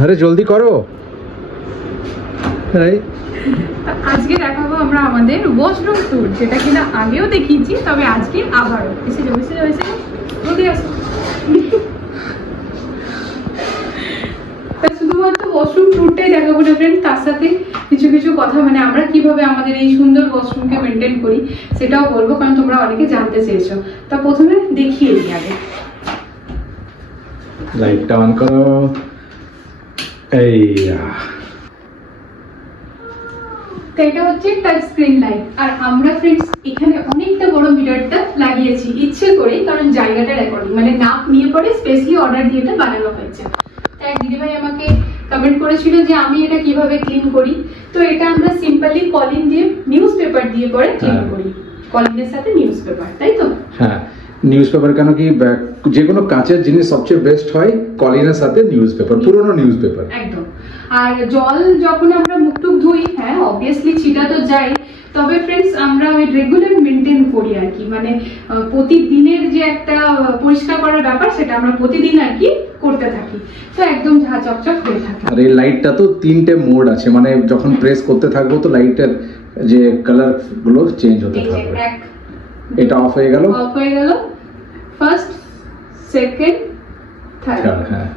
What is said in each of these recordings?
আরে জলদি করো। আজকে দেখাবো আমরা আমাদের ওয়াশরুম ট্যুর, যেটা কিনা আগেও দেখিয়েছি, তবে আজকে আবারও এসে জলদি আসো। শুধুমাত্র ওয়াশরুম ট্যুরটাই দেখাবো না ফ্রেন্ড, তার সাথে কিছু কিছু কথা মানে আমরা কিভাবে আমাদের এই সুন্দর ওয়াশরুমকে মেনটেন করি সেটাও বলবো, কারণ তোমরা অনেকে জানতে চেয়েছো। তা প্রথমে দেখিয়ে দিই আগে। লাইটটা অন করো। এই তো এটা হচ্ছে টাচ স্ক্রিন লাইট, আর আমরা ফ্রেন্ডস এখানে অনেকটা বড় মিটারটা লাগিয়েছি ইচ্ছে করেই, কারণ জায়গাটা রেকর্ডিং মানে নাপ নিয়ে পরে স্পেশালি অর্ডার দিয়ে এটা বানানো হয়েছে। তাই দিদিভাই আমাকে কমেন্ট করেছিল যে আমি এটা কিভাবে ক্লিন করি, তো এটা আমরা সিম্পলি কলিন দিয়ে নিউজ পেপার দিয়ে পরে ক্লিন করি, কলিনের সাথে নিউজ পেপার, তাই তো? হ্যাঁ, নিউজ পেপার কেন কি যে কোনো কাঁচের জিনিস সবচেয়ে বেস্ট হয় কলিনের সাথে নিউজ পেপার, পুরনো নিউজ পেপার একদম। আর জল যখন আমরা মুখ টুক ধুই, হ্যাঁ অবভিয়াসলি ছিটা তো যাই, তবে ফ্রেন্ডস আমরা ওই রেগুলার মেনটেন করি আর কি, মানে প্রতিদিনের যে একটা পরিষ্কার করার ব্যাপার সেটা আমরা প্রতিদিন আর কি করতে থাকি, তো একদম ঝা চকচক হয়ে থাকে। আর এই লাইটটা তো 3টে মোড আছে, মানে যখন প্রেস করতে থাকবো তো লাইটের যে কালার গুলো চেঞ্জ হতে থাকবে। এটা অফ হয়ে গেল, ফার্স্ট, সেকেন্ড, থার্ড, হ্যাঁ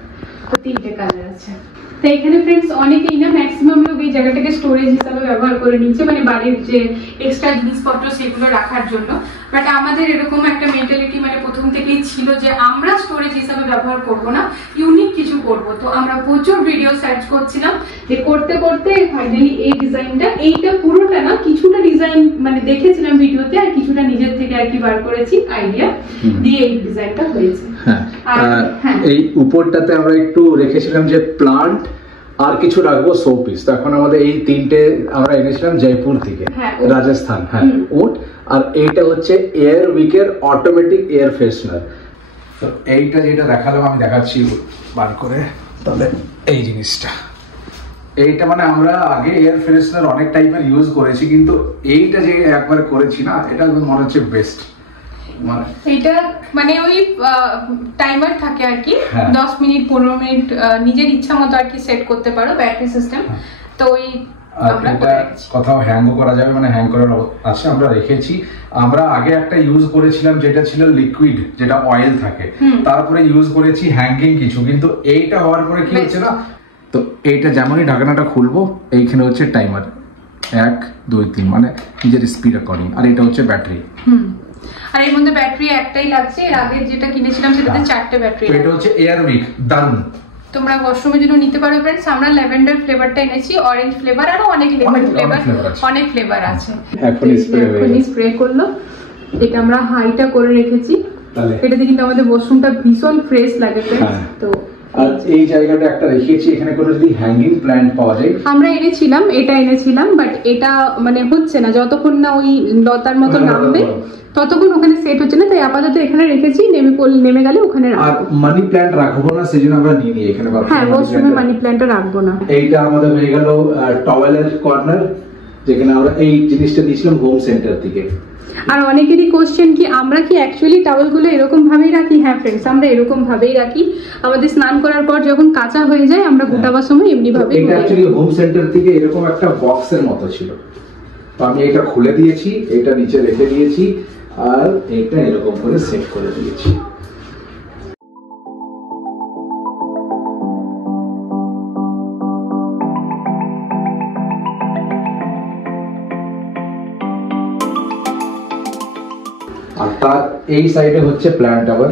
তো 3টে কালার আছে। তো এখানে ফ্রেন্ডস অনেকেই না ম্যাক্সিমাম লোক এই জায়গাটাকে স্টোরেজ হিসাবে ব্যবহার করে নিচ্ছে, মানে বাড়ির যে এক্সট্রা জিনিসপত্র সেগুলো রাখার জন্য। বাট আমাদের এরকম একটা মেন্টালিটি মানে প্রথম থেকেই ছিল যে আমরা স্টোরেজ হিসাবে ব্যবহার করব না, ইউনিক কিছু করব। তো আমরা প্রচুর ভিডিও সার্চ করছিলাম, যে করতে করতে ফাইনালি এই ডিজাইনটা, এইটা পুরোটা না কিছুটা ডিজাইন মানে দেখেছিলাম ভিডিওতে, আর কিছুটা নিজের থেকে আর কি বার করেছি আইডিয়া দিয়ে এই ডিজাইনটা হয়েছে। হ্যাঁ, এই উপরটাতে আমরা একটু রেখেছিলাম যে প্লান্ট আর কিছু রাখবো শোপিস। তো এখন আমাদের এই 3টে আমরা এনেছিলাম জয়পুর থেকে, রাজস্থান। হ্যাঁ, উট। আর এইটা হচ্ছে এয়ার উইকের অটোমেটিক এয়ার ফ্রেশনার। তো এইটা যেটা দেখালাম আমি দেখাচ্ছি বার করে, তাহলে এই জিনিসটা, এইটা মানে আমরা আগে এয়ার ফ্রেশনার অনেক টাইপের ইউজ করেছি, কিন্তু এইটা যে একবার করেছি না, এটা মনে হচ্ছে বেস্ট। এটা মানে ওই টাইমার থাকে আর কি, 10 মিনিট 15 মিনিট নিজের ইচ্ছা মতো আর কি সেট করতে পারো, ব্যাটারি সিস্টেম। তো ওই আমরা কোথাও হ্যাংও করা যাবে, মানে হ্যাং করার আছে, আমরা রেখেছি। আমরা আগে একটা ইউজ করেছিলাম যেটা ছিল লিকুইড, যেটা অয়েল থাকে, তারপরে ইউজ করেছি হ্যাঙ্গিং কিছু, কিন্তু এইটা হওয়ার পরে কি হচ্ছে না, তো এইটা যেমনই ঢাকনাটা খুলবো এইখানে হচ্ছে টাইমার 1 2 3 মানে নিজের স্পিড অ্যাকর্ডিং, আর এটা হচ্ছে ব্যাটারি। আর এর মধ্যে ব্যাটারি একটাই লাগছে, এর আগে যেটা কিনেছিলাম সেটাতে 4টে ব্যাটারি। এটা হচ্ছে এয়ার উইক, দারুন। তোমরা ওয়াশরুমের জন্য নিতে পারো फ्रेंड्स। আমরা ল্যাভেন্ডার ফ্লেভারটা এনেছি, অরেঞ্জ ফ্লেভার, আর অনেক ফ্লেভার আছে। এখন স্প্রে করলো, এটা আমরা হাইটা করে রেখেছি, এটাতে কিন্তু আমাদের ওয়াশরুমটা ভীষণ ফ্রেশ লাগে फ्रेंड्स। তো আর এই জায়গাটা একটা রেখেছি, এখানে কোনো যদি হ্যাঙ্গিং প্ল্যান্ট পাওয়া যায়, আমরা এটা এনেছিলাম, বাট এটা মানে হচ্ছে না, যতক্ষণ না ওই লতার মতো নামবে ততক্ষণ ওখানে সেট হচ্ছে না, তাই আপাতত এখানে রেখেছি, নেমে গেলে ওখানে রাখবো। আর মানি প্ল্যান্ট রাখবো না, সেজন্য আমরা নিয়ে নিই এখানে। হ্যাঁ, ওয়াশরুমে মানি প্ল্যান্টটা রাখবো না। এইটা আমাদের হয়ে গেল টওয়েলের কর্নার, যেখানে আমরা এই জিনিসটা দিয়েছিলাম হোম সেন্টার থেকে। আর অনেকেরই কোশ্চেন কি আমরা কি অ্যাকচুয়ালি টাওয়েলগুলো এরকম ভাবেই রাখি? হ্যাঁ फ्रेंड्स, আমরা এরকম ভাবেই রাখি। আমাদের স্নান করার পর যখন কাঁচা হয়ে যায় আমরা গোটাবার সময় এমনি ভাবেই। এটা অ্যাকচুয়ালি হোম সেন্টার থেকে এরকম একটা বক্সের মতো ছিল, তো আমি এটা খুলে দিয়েছি, এটা নিচে রেখে দিয়েছি, আর এটা এরকম করে সেট করে দিয়েছি। আর তার এই সাইডে হচ্ছে প্ল্যান্ট আবার,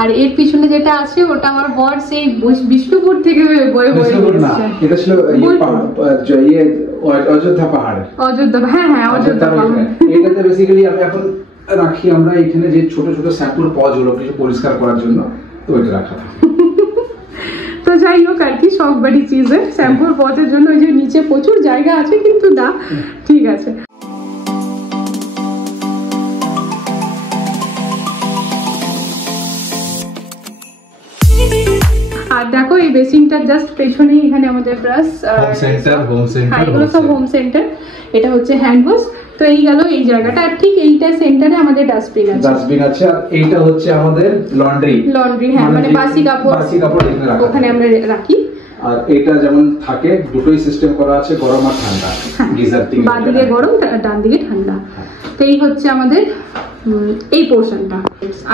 আর এর পিছনে যেটা আছে ওটা আমার বর সেই বিষ্ণুপুর থেকে বয়ে না, এটা ছিল অযোধ্যা পাহাড়ে। হ্যাঁ অযোধ্যা পাহাড়। এটাতে বেসিক্যালি আমি এখন রাখি আমরা এখানে যে ছোট ছোট শ্যাম্পুর পজগুলো কিছু পরিষ্কার করার জন্য, তো এটা রাখা থাকে। তো যাই হোক আর কি, সব বাড়ি চিজে শ্যাম্পুর পজের জন্য ওই যে নিচে প্রচুর জায়গা আছে, কিন্তু না ঠিক আছে। আর দেখো এই বেসিনটার জাস্ট পেছনেই এখানে আমাদের ব্রাশ, এগুলো সব হোম সেন্টার। এটা হচ্ছে হ্যান্ড ওয়াশ। তো এই গেল এই জায়গাটা, আর ঠিক এইটা সেন্টারে আমাদের ডাস্টবিন আছে। আর এইটা হচ্ছে আমাদের লন্ড্রি। হ্যাঁ, মানে বাসি কাপড় ওখানে আমরা রাখি। আর এটা যেমন থাকে দুটোই সিস্টেম করা আছে, গরম আর ঠান্ডা, গিজার থেকে বাঁ দিকে গরম ডান দিকে ঠান্ডা। তো এই হচ্ছে আমাদের এই পোর্শনটা।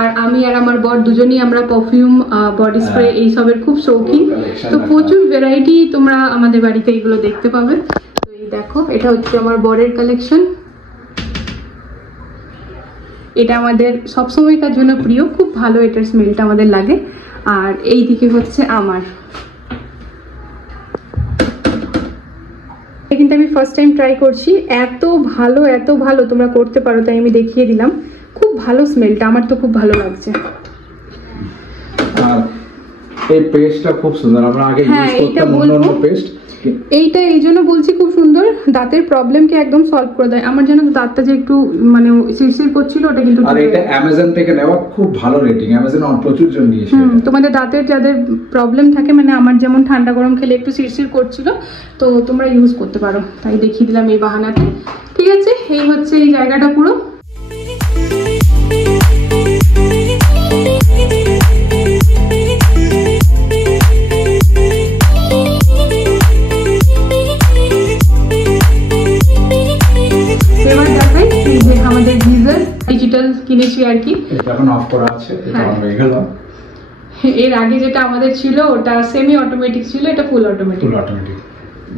আর আমি আর আমার বর দুজনেই আমরা পারফিউম, বডি স্প্রে এই সবের খুব শৌখিন, তো প্রচুর ভ্যারাইটি তোমরা আমাদের বাড়িতে এগুলো দেখতে পাবে। তো এই দেখো, এটা হচ্ছে আমার বরের কালেকশন, এটা আমাদের সবসময়কার জন্য প্রিয়, খুব ভালো এটার স্মেলটা আমাদের লাগে। আর এই দিকে হচ্ছে আমার, কিন্তু আমি ফার্স্ট টাইম ট্রাই করছি, এত ভালো তোমরা করতে পারো, তাই আমি দেখিয়ে দিলাম। খুব ভালো স্মেলটা, আমার তো খুব ভালো লাগছে। আর এই পেস্টটা খুব সুন্দর, আমরা আগে ইউজ করতাম অন্য পেস্ট, এইটা এই জন্য বলছি খুব সুন্দর, দাঁতের প্রবলেমকে একদম সলভ করে দেয়। আমার জন্য দাঁতটা যে একটু মানে শিরশির করছিল, ওটা কিন্তু, আর এটা অ্যামাজন থেকে নেওয়া, খুব ভালো রেটিং, অ্যামাজন প্রচুর জন নিয়েছে। তোমাদের দাঁতের যাদের প্রবলেম থাকে, মানে আমার যেমন ঠান্ডা গরম খেলে একটু শিরশির করছিল, তো তোমরা ইউজ করতে পারো, তাই দেখিয়ে দিলাম এই বাহানাতে। ঠিক আছে, এই হচ্ছে এই জায়গাটা পুরো। এবার দেখাই যে আমাদের গিজার ডিজিটাল কিনেছি আর কি, এখন অফ করা আছে, এটা অন হয়ে গেল। এর আগে যেটা আমাদের ছিল ওটা সেমি অটোমেটিক ছিল, এটা ফুল অটোমেটিক।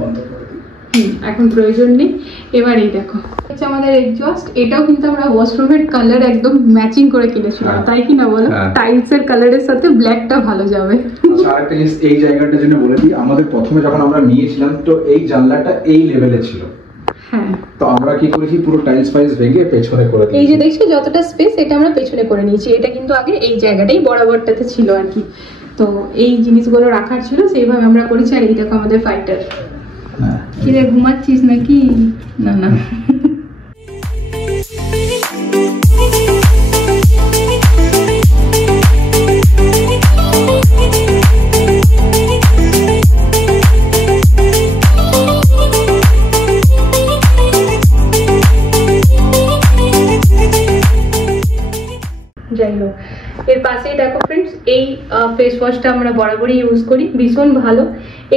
বন্ধ করে দিই, এখন প্রয়োজন নেই। এবার এই দেখো, হচ্ছে আমাদের এক্সজস্ট, এটাও কিন্তু আমরা ওয়াশরুমের কালার একদম ম্যাচিং করে কিনেছিলাম, তাই কি না বলো? টাইলস এর কালারের সাথে ব্ল্যাকটা ভালো যাবে। আচ্ছা, আরেকটা জিনিস এই জায়গাটার জন্য বলে দিই, আমাদের প্রথমে যখন আমরা নিয়েছিলাম, তো এই জানলাটা এই লেভেলে ছিল, হ্যাঁ, তো আমরা কি করেছি, পুরো টাইলস ফাইলস ভেঙে পেছনে করে দিয়েছি। এই যে দেখছো যতটা স্পেস, এটা আমরা পেছনে করে নিয়েছি। এটা কিন্তু আগে এই জায়গাটাই বরাবরটাতে ছিল আর কি, তো এই জিনিসগুলো রাখার ছিল, সেইভাবে আমরা করেছি। আর এই দেখো আমাদের ফাইটার, কি রে ঘুমাচ্ছিস নাকি? না না, যাই হোক। এর পাশেই দেখো ফ্রেন্ডস, এই ফেস ওয়াশটা আমরা বরাবরই ইউজ করি, ভীষণ ভালো।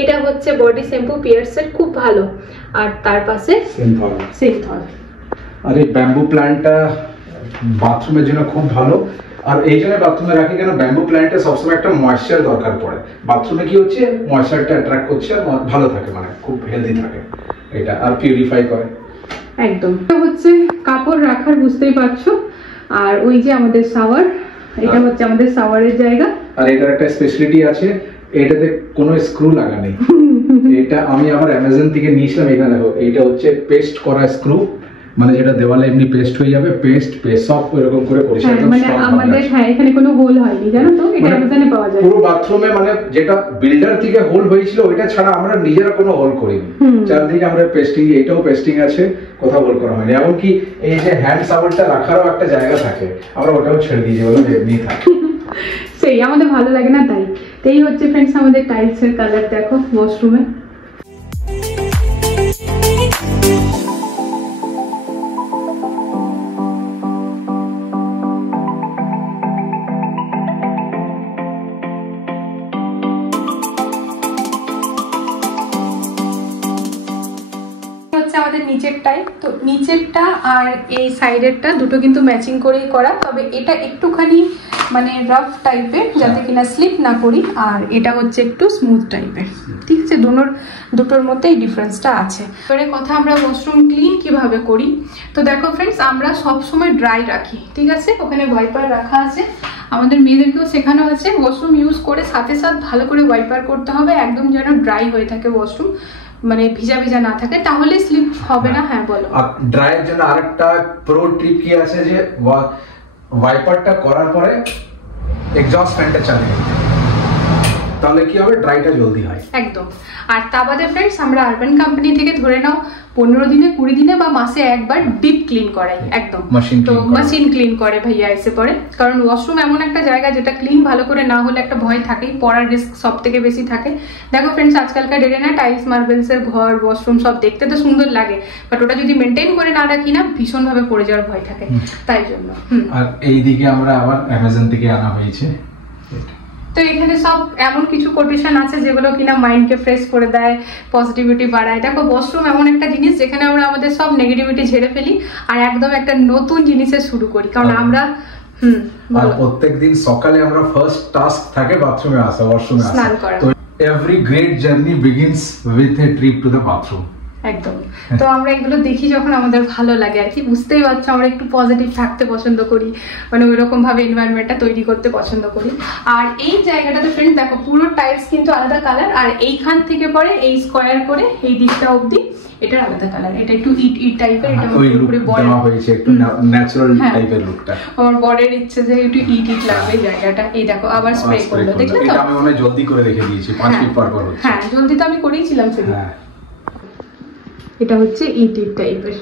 এটা হচ্ছে বডি শ্যাম্পু পিয়ার্সের, খুব ভালো। আর তার পাশে সিনথল। আর এই ব্যাম্বু প্ল্যান্টটা বাথরুমের জন্য খুব ভালো, আর এই জন্য বাথরুমে রাখি কেন, ব্যাম্বু প্ল্যান্টে সবসময় একটা ময়েশ্চার দরকার পড়ে। বাথরুমে কি হচ্ছে, ময়েশ্চারটা অ্যাট্রাক্ট করছে আর ভালো থাকে, মানে খুব হেলদি থাকে এটা, আর পিউরিফাই করে একদম। এটা হচ্ছে কাপড় রাখার, বুঝতেই পারছো। আর ওই যে আমাদের শাওয়ার, এটা হচ্ছে আমাদের শাওয়ারের জায়গা। আর এটার একটা স্পেশালিটি আছে, এটাতে কোনো স্ক্রু লাগা নেই। এটা আমি আমার অ্যামাজন থেকে নিয়েছিলাম। এখানে দেখো, এটা হচ্ছে পেস্ট করা স্ক্রু, মানে যেটা দেওয়ালে এমনি পেস্ট হয়ে যাবে, পেস্ট সব এরকম করে করেছি, একদম মানে আমাদের এখানে কোনো হোল হয়নি, জানো তো, এটা অ্যামাজনে পাওয়া যায় পুরো বাথরুমে। মানে যেটা বিল্ডার থেকে হোল হয়েছিল, ওইটা ছাড়া আমরা নিজেরা কোনো হোল করিনি। চারদিকে আমরা পেস্টিং, এটাও পেস্টিং আছে, কোথাও হোল করা হয়নি। এমনকি এই যে হ্যান্ড শাওয়ারটা রাখারও একটা জায়গা থাকে, আমরা ওটাও ছেড়ে দিয়েছি, বলে এমনি থাকে। সেই আমাদের ভালো লাগে না, তাই। এই হচ্ছে ফ্রেন্ডস আমাদের টাইলস এর কালার, দেখো ওয়াশরুমে। আমাদের নিচেরটাই তো, নিচেরটা আর এই সাইডেরটা দুটো কিন্তু ম্যাচিং করেই করা, তবে এটা একটুখানি মানে রাফ টাইপের, যাতে কিনা স্লিপ না করি, আর এটা হচ্ছে একটু স্মুথ টাইপের। ঠিক আছে, দুটোর মধ্যে এই ডিফারেন্সটা আছে। এবারে কথা, আমরা ওয়াশরুম ক্লিন কিভাবে করি। তো দেখো ফ্রেন্ডস, আমরা সব সময় ড্রাই রাখি, ঠিক আছে, ওখানে ওয়াইপার রাখা আছে। আমাদের মেয়েদেরকেও শেখানো আছে, ওয়াশরুম ইউজ করে সাথে সাথে ভালো করে ওয়াইপার করতে হবে, একদম যেন ড্রাই হয়ে থাকে ওয়াশরুম, মানে ভিজা ভিজা না থাকে, তাহলে স্লিপ হবে না। হ্যাঁ বলো। আর ড্রাইয়ের জন্য আরেকটা প্রো ট্রিক কি আছে, যে ওয়াইপারটা করার পরে এক্সস্ট ফ্যানটা চালিয়ে, তাহলে কি হবে, ড্রাইটা জলদি হয় একদম। আর তা বাদে ফ্রেন্ডস, আমরা আরবান কোম্পানি থেকে ধরে নাও 15 দিনে 20 দিনে বা মাসে একবার ডিপ ক্লিন করাই, একদম। তো মেশিন ক্লিন করে ভাইয়া এসে পরে, কারণ ওয়াশরুম এমন একটা জায়গা যেটা ক্লিন ভালো করে না হলে একটা ভয় থাকেই, পড়ার রিস্ক সব থেকে বেশি থাকে। দেখো ফ্রেন্ডস, আজকালকার ডেটে না টাইলস মার্বেলস এর ঘর, ওয়াশরুম সব দেখতে তো সুন্দর লাগে, বাট ওটা যদি মেনটেন করে না রাখি না, ভীষণ ভাবে পড়ে যাওয়ার ভয় থাকে, তাই জন্য। আর এইদিকে আমরা আবার অ্যামাজন থেকে আনা হয়েছে, তো এখানে সব এমন কিছু কোটেশন আছে যেগুলো কিনা মাইন্ডকে ফ্রেশ করে দেয়, পজিটিভিটি বাড়ায়। দেখো ওয়াশরুম এমন একটা জিনিস যেখানে আমরা আমাদের সব নেগেটিভিটি ঝেড়ে ফেলি আর একদম একটা নতুন জিনিসে শুরু করি, কারণ আমরা আর প্রত্যেকদিন সকালে আমরা ফার্স্ট টাস্ক থাকে বাথরুমে আসা, ওয়াশরুমে আসা। তো every great journey begins with a trip to the bathroom. একদম। তো আমরা এগুলো দেখি যখন আমাদের ভালো লাগে আর কি, বুঝতেই পারছো আমরা একটু পজিটিভ থাকতে পছন্দ করি, মানে ওইরকম ভাবে এনভায়রনমেন্টটা তৈরি করতে পছন্দ করি। আর এই জায়গাটাতে ফ্রেন্ড দেখো পুরো টাইলস কিন্তু আলাদা কালার, আর এইখান থেকে পরে এই স্কোয়ার করে এই দিকটা অবধি এটা আলাদা কালার। এটা একটু ইট টাইপের, এটা পুরো বড় হয়েছে, একটু ন্যাচারাল টাইপের লুকটা। আমার বরের ইচ্ছে যে একটু ইট লাগবে জায়গাটা। এই দেখো আবার স্প্রে করলো, দেখলে তো? এটা আমি মনে জলদি করে রেখে দিয়েছি, 5 মিনিট পর পর হচ্ছে। হ্যাঁ জলদি তো আমি করেইছিলাম সেদিন। এটা হচ্ছে ইট টাইপের।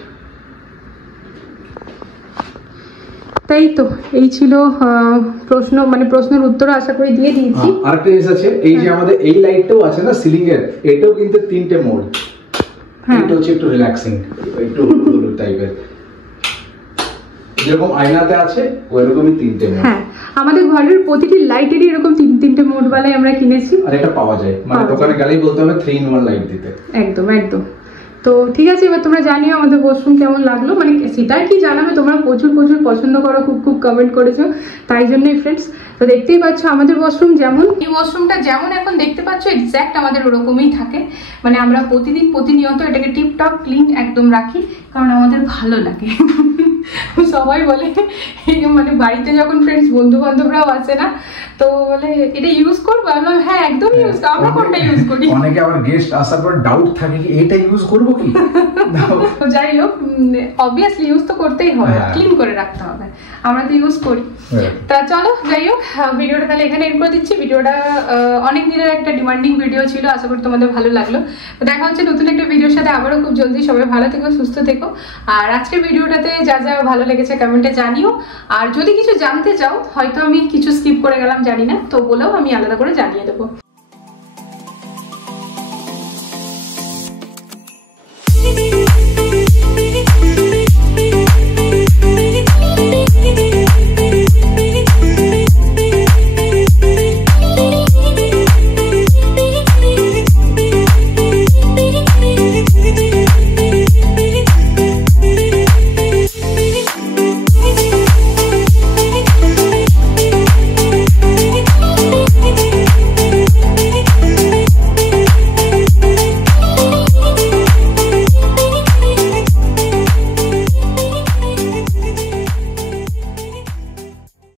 তাই তো এই ছিল প্রশ্ন, মানে প্রশ্নের উত্তর আশা করি দিয়ে দিয়েছি। আরেকটা জিনিস আছে, এই যে আমাদের এই লাইটটাও আছে না সিলিং এর, এটাও কিন্তু 3টে মোড। এটা হচ্ছে একটু রিল্যাক্সিং, একটু হলুদ টাইপের, যেরকম আয়নাতে আছে ওইরকমই 3টে মোড। হ্যাঁ আমাদের ঘরের প্রতিটি লাইটেরই এরকম 3টে মোড বালাই আমরা কিনেছি। আর এটা পাওয়া যায়, মানে দোকানে গেলেই বলতে হবে 3-in-1 লাইট দিতে। একদম একদম। তো ঠিক আছে, এবার তোমরা জানিও আমাদের ওয়াশরুম কেমন লাগলো, মানে সেটাই কি জানাবে, তোমরা প্রচুর পছন্দ করো, খুব কমেন্ট করেছো, তাই জন্যই ফ্রেন্ডস। তো দেখতেই পাচ্ছ আমাদের ওয়াশরুম যেমন, এই ওয়াশরুমটা যেমন এখন দেখতে পাচ্ছ এক্স্যাক্ট আমাদের ওরকমই থাকে। মানে আমরা প্রতিনিয়ত এটাকে টিপটপ ক্লিন একদম রাখি, কারণ আমাদের ভালো লাগে। সবাই বলে মানে বাড়িতে যখন ফ্রেন্ডস বন্ধু বান্ধবরাও আছে না, তো বলে এটা ইউজ করবো, আমি বললাম হ্যাঁ একদম ইউজ করো। আমরা কোনটা ইউজ করি? অনেকে আবার গেস্ট আসার পর ডাউট থাকে কি এটা ইউজ করব কি। যাই হোক অবভিয়াসলি ইউজ তো করতেই হবে, ক্লিন করে রাখতে হবে, আমরা তো ইউজ করি। তা চলো যাই হোক, ভিডিওটা তাহলে এখানে এন্ড করে দিচ্ছি। ভিডিওটা অনেক দিনের একটা ডিমান্ডিং ভিডিও ছিল, আশা করি তোমাদের ভালো লাগলো। তো দেখা হচ্ছে নতুন একটা ভিডিওর সাথে আবারও খুব জলদি। সবাই ভালো থেকো, সুস্থ থেকো। আর আজকের ভিডিওটাতে যা যা ভালো লেগেছে কমেন্টে জানিও, আর যদি কিছু জানতে চাও, হয়তো আমি কিছু স্কিপ করে গেলাম জানি না, তো বলেও আমি আলাদা করে জানিয়ে দেবো।